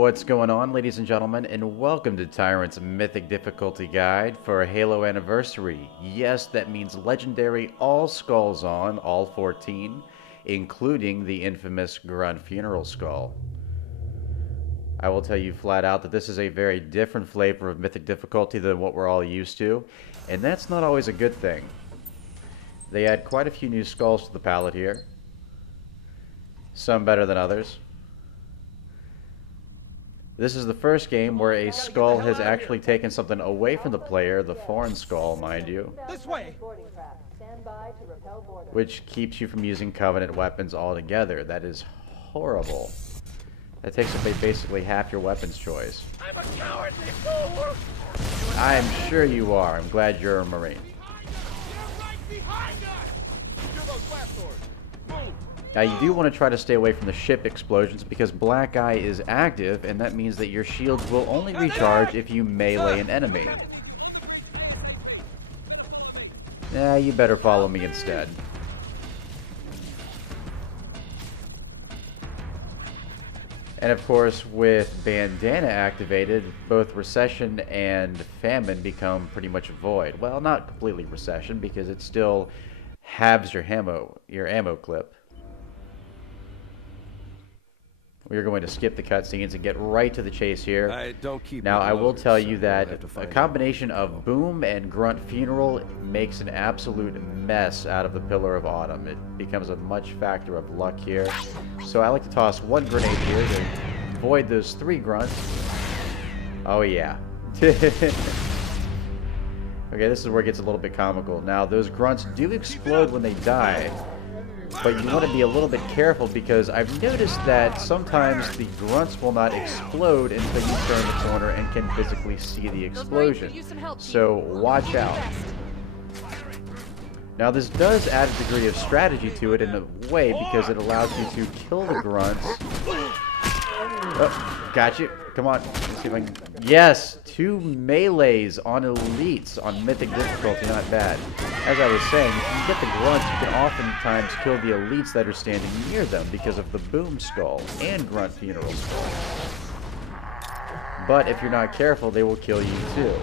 What's going on, ladies and gentlemen, and welcome to Tyrant's Mythic Difficulty Guide for Halo Anniversary. Yes, that means legendary all skulls on, all 14, including the infamous Grunt Funeral skull. I will tell you flat out that this is a very different flavor of Mythic Difficulty than what we're all used to, and that's not always a good thing. They add quite a few new skulls to the palette here, some better than others. This is the first game where a skull has actually taken something away from the player, the foreign skull, mind you, which keeps you from using Covenant weapons altogether. That is horrible. That takes away basically half your weapons choice. I'm a cowardly fool! I'm sure you are. I'm glad you're a Marine. Now you do want to try to stay away from the ship explosions because Black Eye is active, and that means that your shields will only recharge if you melee an enemy. Nah, you better follow me instead. And of course, with Bandanna activated, both Recession and Famine become pretty much void. Well, not completely Recession, because it still halves your ammo clip. We're going to skip the cutscenes and get right to the chase here. Now, I will tell you that a combination of Boom and Grunt Funeral makes an absolute mess out of the Pillar of Autumn. It becomes a much factor of luck here. So I like to toss one grenade here to void those 3 grunts. Oh yeah. Okay, this is where it gets a little bit comical. Now, those grunts do explode when they die, but you want to be a little bit careful because I've noticed that sometimes the grunts will not explode until you turn the corner and can physically see the explosion. So watch out. Now this does add a degree of strategy to it in a way because it allows you to kill the grunts. Oh, got you. Come on. Let's see if I can... Yes! 2 melees on elites on Mythic Difficulty. Not bad. As I was saying, if you get the grunts, you can oftentimes kill the elites that are standing near them because of the Boom skull and Grunt Funeral skull. But if you're not careful, they will kill you too.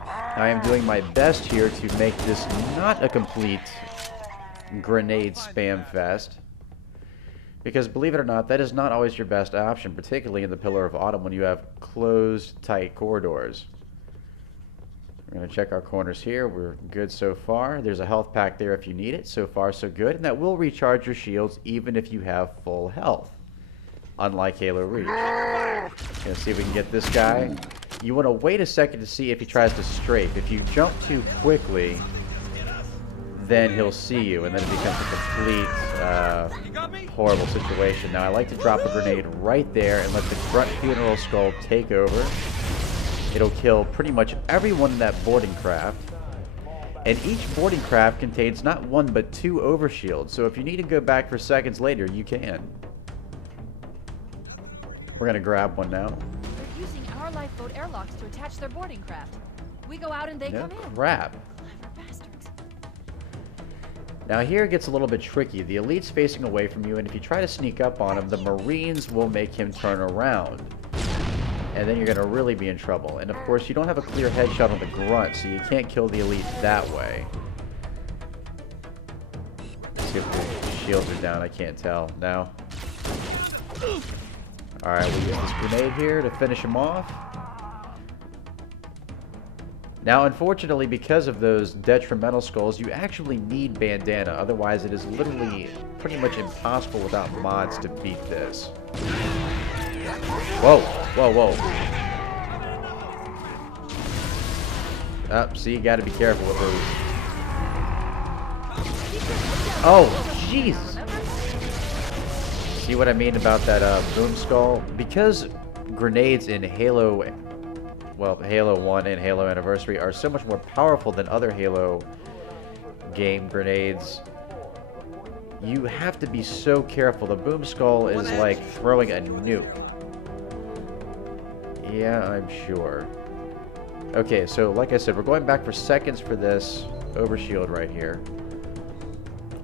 I am doing my best here to make this not a complete grenade spam fest. Because believe it or not, that is not always your best option, particularly in the Pillar of Autumn when you have closed, tight corridors. We're going to check our corners here. We're good so far. There's a health pack there if you need it. So far, so good. And that will recharge your shields even if you have full health. Unlike Halo Reach. Let's see if we can get this guy. You want to wait a second to see if he tries to strafe. If you jump too quickly, then he'll see you, and then it becomes a complete horrible situation. Now, I like to drop a grenade right there and let the Grunt Funeral skull take over. It'll kill pretty much everyone in that boarding craft. And each boarding craft contains not 1 but 2 overshields, so if you need to go back for seconds later, you can. We're going to grab one now. They're using our lifeboat airlocks to attach their boarding craft. We go out and they come in. Crap. Now here it gets a little bit tricky. The elite's facing away from you, and if you try to sneak up on him, the Marines will make him turn around. And then you're going to really be in trouble. And of course, you don't have a clear headshot on the grunt, so you can't kill the elite that way. Let's see if the shields are down. I can't tell. No. Alright, we'll use this grenade here to finish him off. Now, unfortunately, because of those detrimental skulls, you actually need Bandanna. Otherwise, it is literally pretty much impossible without mods to beat this. Whoa, whoa, whoa. See, you gotta be careful with those. Oh, jeez! See what I mean about that Boom skull? Because grenades in Halo 1 and Halo Anniversary are so much more powerful than other Halo game grenades, you have to be so careful. The Boom skull is like throwing a nuke. Yeah, I'm sure. Okay, so like I said, we're going back for seconds for this overshield right here.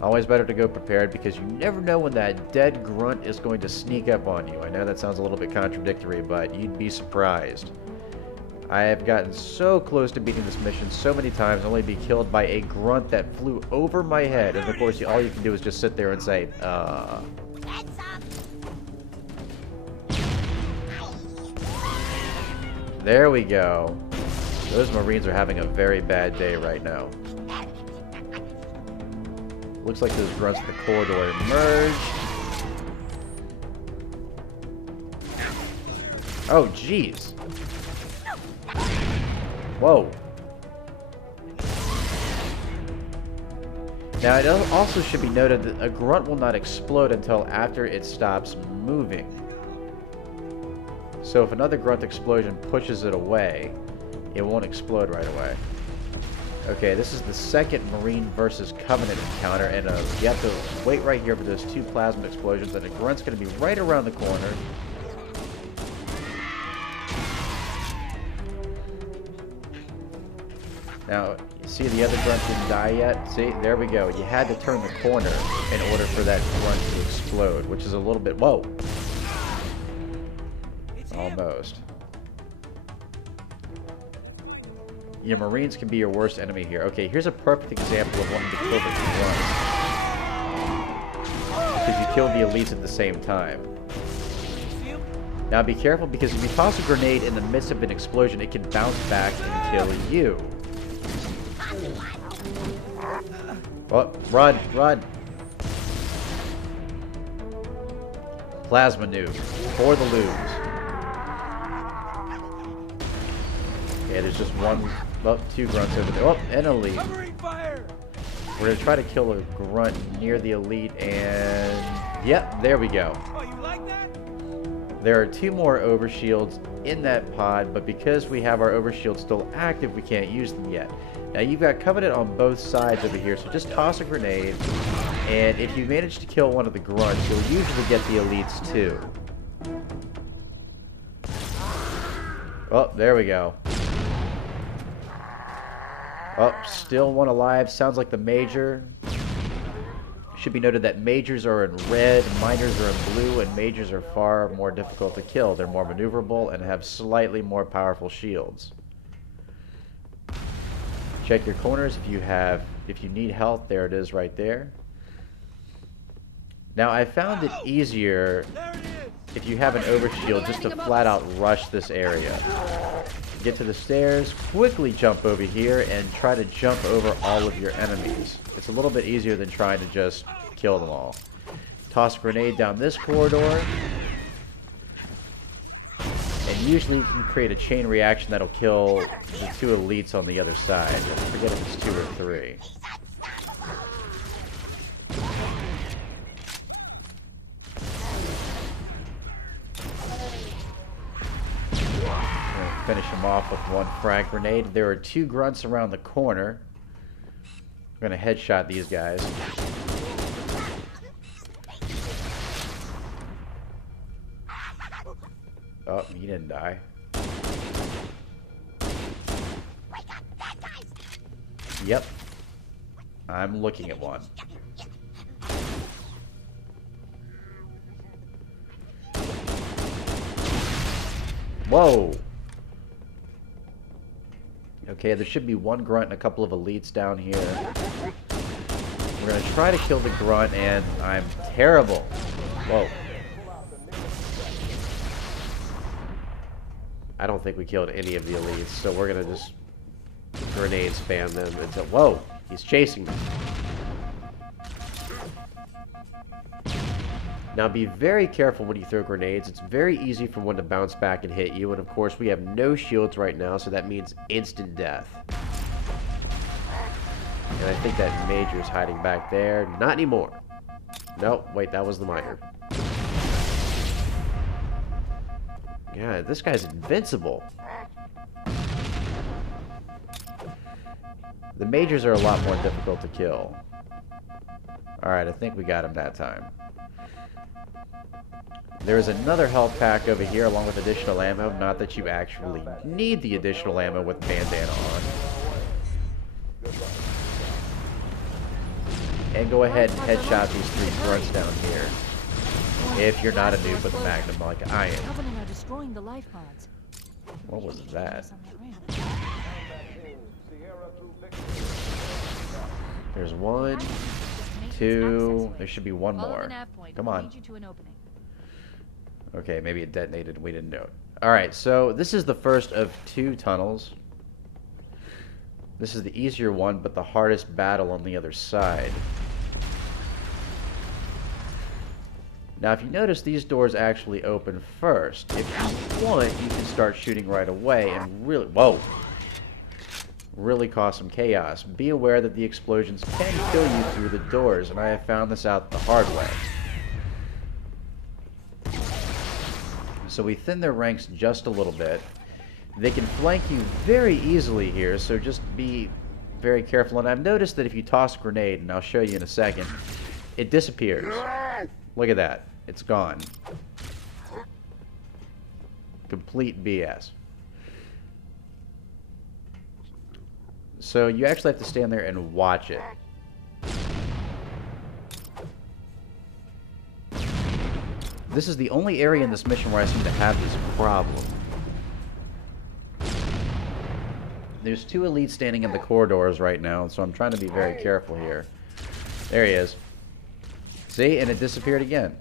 Always better to go prepared because you never know when that dead grunt is going to sneak up on you. I know that sounds a little bit contradictory, but you'd be surprised. I have gotten so close to beating this mission so many times, only to be killed by a grunt that flew over my head. And of course, all you can do is just sit there and say, There we go. Those Marines are having a very bad day right now. Looks like those grunts in the corridor emerged. Oh, jeez. Whoa. Now, it also should be noted that a grunt will not explode until after it stops moving. So if another grunt explosion pushes it away, it won't explode right away. Okay, this is the second Marine versus Covenant encounter, and you have to wait right here for those two plasma explosions, and the grunt's going to be right around the corner. Now, see the other grunt didn't die yet? See, there we go. You had to turn the corner in order for that grunt to explode, which is a little bit... Whoa! Almost. Your Marines can be your worst enemy here. Okay, here's a perfect example of wanting to kill the grunts. Because you kill the elites at the same time. Now be careful, because if you toss a grenade in the midst of an explosion, it can bounce back and kill you. Oh, run, run! Plasma nuke. For the lose. Okay, there's just one... Oh, two grunts over there. Oh, an elite. We're going to try to kill a grunt near the elite, and... Yep, there we go. Oh, you like that? There are two more overshields in that pod, but because we have our overshield still active, we can't use them yet. Now, you've got Covenant on both sides over here, so just toss a grenade, and if you manage to kill one of the grunts, you'll usually get the elites too. Oh, there we go. Oh, still one alive. Sounds like the major. Should be noted that majors are in red, minors are in blue, and majors are far more difficult to kill. They're more maneuverable and have slightly more powerful shields. Check your corners if you need health. There it is right there. Now, I found it easier if you have an overshield just to flat out rush this area. Get to the stairs, quickly jump over here, and try to jump over all of your enemies. It's a little bit easier than trying to just kill them all. Toss a grenade down this corridor. And usually you can create a chain reaction that'll kill the two elites on the other side. I forget if it's 2 or 3. Finish him off with one frag grenade. There are two grunts around the corner. We're going to headshot these guys. Oh, he didn't die. Yep. I'm looking at one. Whoa! Okay, there should be one grunt and a couple of elites down here. We're going to try to kill the grunt, and I'm terrible. Whoa. I don't think we killed any of the elites, so we're going to just grenade spam them until... Whoa! He's chasing me. Now be very careful when you throw grenades. It's very easy for one to bounce back and hit you, and of course we have no shields right now, so that means instant death. And I think that major is hiding back there. Not anymore. Nope, wait, that was the minor. Yeah, this guy's invincible. The majors are a lot more difficult to kill. Alright, I think we got him that time. There is another health pack over here along with additional ammo. Not that you actually need the additional ammo with Bandanna on. And go ahead and headshot these 3 grunts down here. If you're not a noob with a magnum like I am. Covenant are destroying the life pods. What was that? There's 1, 2. There should be 1 more. Come on. Okay, maybe it detonated. We didn't know it. Alright, so this is the first of 2 tunnels. This is the easier one, but the hardest battle on the other side. Now, if you notice, these doors actually open first. If you want, you can start shooting right away and really... Whoa! Really cause some chaos. Be aware that the explosions can kill you through the doors, and I have found this out the hard way. So we thin their ranks just a little bit. They can flank you very easily here, so just be very careful. And I've noticed that if you toss a grenade, and I'll show you in a second, it disappears. Look at that. It's gone. Complete BS. So you actually have to stand there and watch it. This is the only area in this mission where I seem to have this problem. There's 2 elites standing in the corridors right now, so I'm trying to be very careful here. There he is. See? And it disappeared again.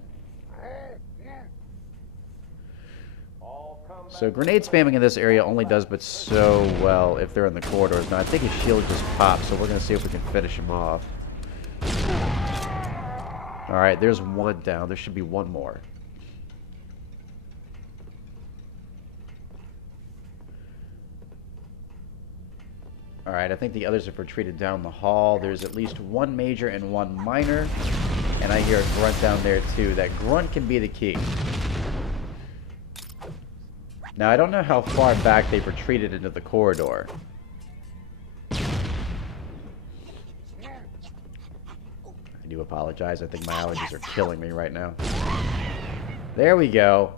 So grenade spamming in this area only does but so well if they're in the corridors. Now I think his shield just popped, so we're going to see if we can finish him off. Alright, there's 1 down. There should be 1 more. Alright, I think the others have retreated down the hall. There's at least 1 major and 1 minor. And I hear a grunt down there too. That grunt can be the key. Now, I don't know how far back they've retreated into the corridor. I do apologize. I think my allergies are killing me right now. There we go.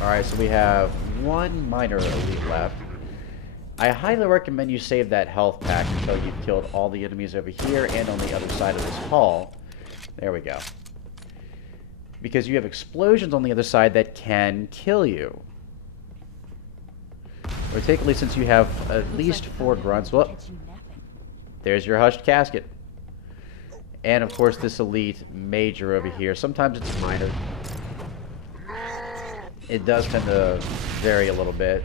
Alright, so we have 1 minor elite left. I highly recommend you save that health pack until you've killed all the enemies over here and on the other side of this hall. There we go. Because you have explosions on the other side that can kill you. Particularly since you have at least 4 grunts. Well, there's your hushed casket. And of course this elite major over here. Sometimes it's minor. It does tend to vary a little bit.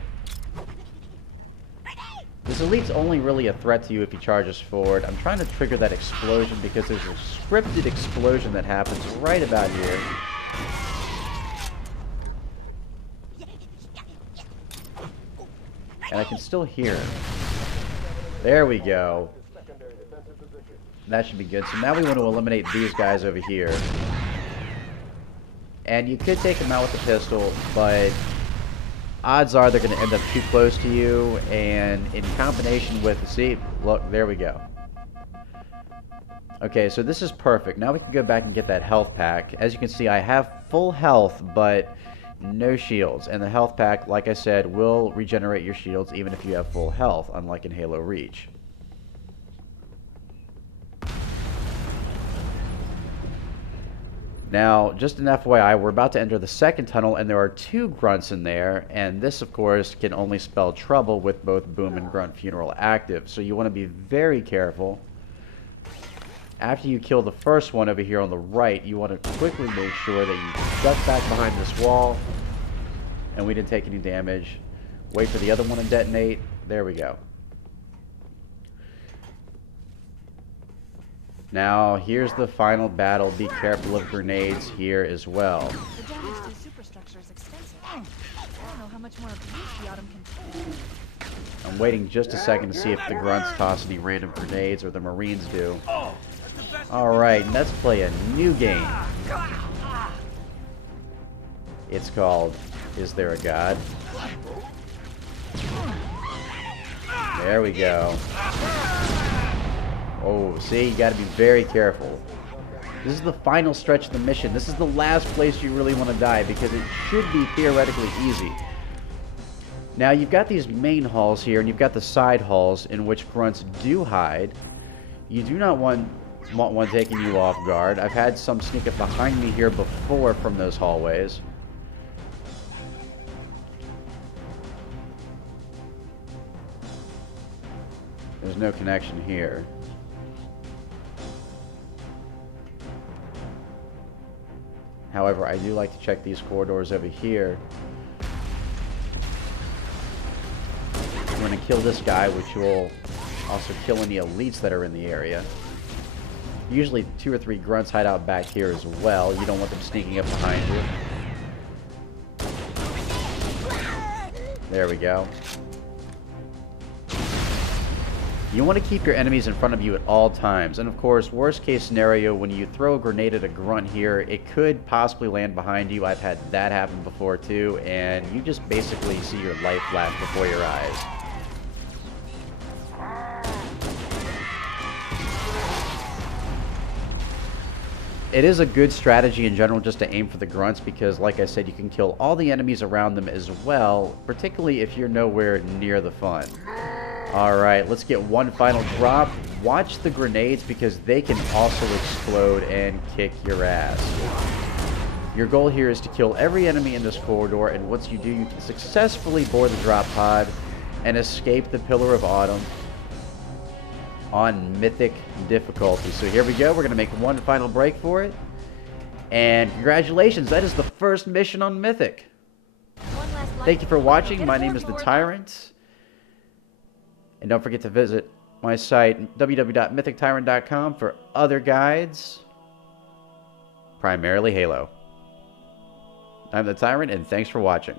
This elite's only really a threat to you if he charges forward. I'm trying to trigger that explosion because there's a scripted explosion that happens right about here. And I can still hear him. There we go. That should be good. So now we want to eliminate these guys over here. And you could take them out with a pistol, but odds are they're going to end up too close to you, and in combination with, see, look, there we go. Okay, so this is perfect. Now we can go back and get that health pack. As you can see, I have full health, but no shields. And the health pack, like I said, will regenerate your shields even if you have full health, unlike in Halo Reach. Now, just an FYI, we're about to enter the second tunnel, and there are 2 grunts in there, and this, of course, can only spell trouble with both Boom and Grunt Funeral active, so you want to be very careful. After you kill the first one over here on the right, you want to quickly make sure that you duck back behind this wall, and we didn't take any damage. Wait for the other one to detonate. There we go. Now, here's the final battle. Be careful of grenades here as well. The damage to the superstructure is extensive. I don't know how much more abuse the Autumn can take. I'm waiting just a second to see if the grunts toss any random grenades or the Marines do. Alright, let's play a new game. It's called Is There a God? There we go. Oh, see, you gotta be very careful. This is the final stretch of the mission. This is the last place you really want to die because it should be theoretically easy. Now, you've got these main halls here, and you've got the side halls in which grunts do hide. You do not want one taking you off guard. I've had some sneak up behind me here before from those hallways. There's no connection here. However, I do like to check these corridors over here. I'm going to kill this guy, which will also kill any elites that are in the area. Usually 2 or 3 grunts hide out back here as well. You don't want them sneaking up behind you. There we go. You want to keep your enemies in front of you at all times. And of course, worst case scenario, when you throw a grenade at a grunt here, it could possibly land behind you. I've had that happen before too, and you just basically see your life flash before your eyes. It is a good strategy in general just to aim for the grunts because, like I said, you can kill all the enemies around them as well, particularly if you're nowhere near the fun. Alright, let's get one final drop. Watch the grenades because they can also explode and kick your ass. Your goal here is to kill every enemy in this corridor, and once you do, you can successfully board the drop pod and escape the Pillar of Autumn on Mythic Difficulty. So here we go. We're going to make one final break for it. And congratulations, that is the first mission on Mythic. Thank you for watching. My name is the Tyrant. And don't forget to visit my site, www.mythictyrant.com, for other guides, primarily Halo. I'm the Tyrant, and thanks for watching.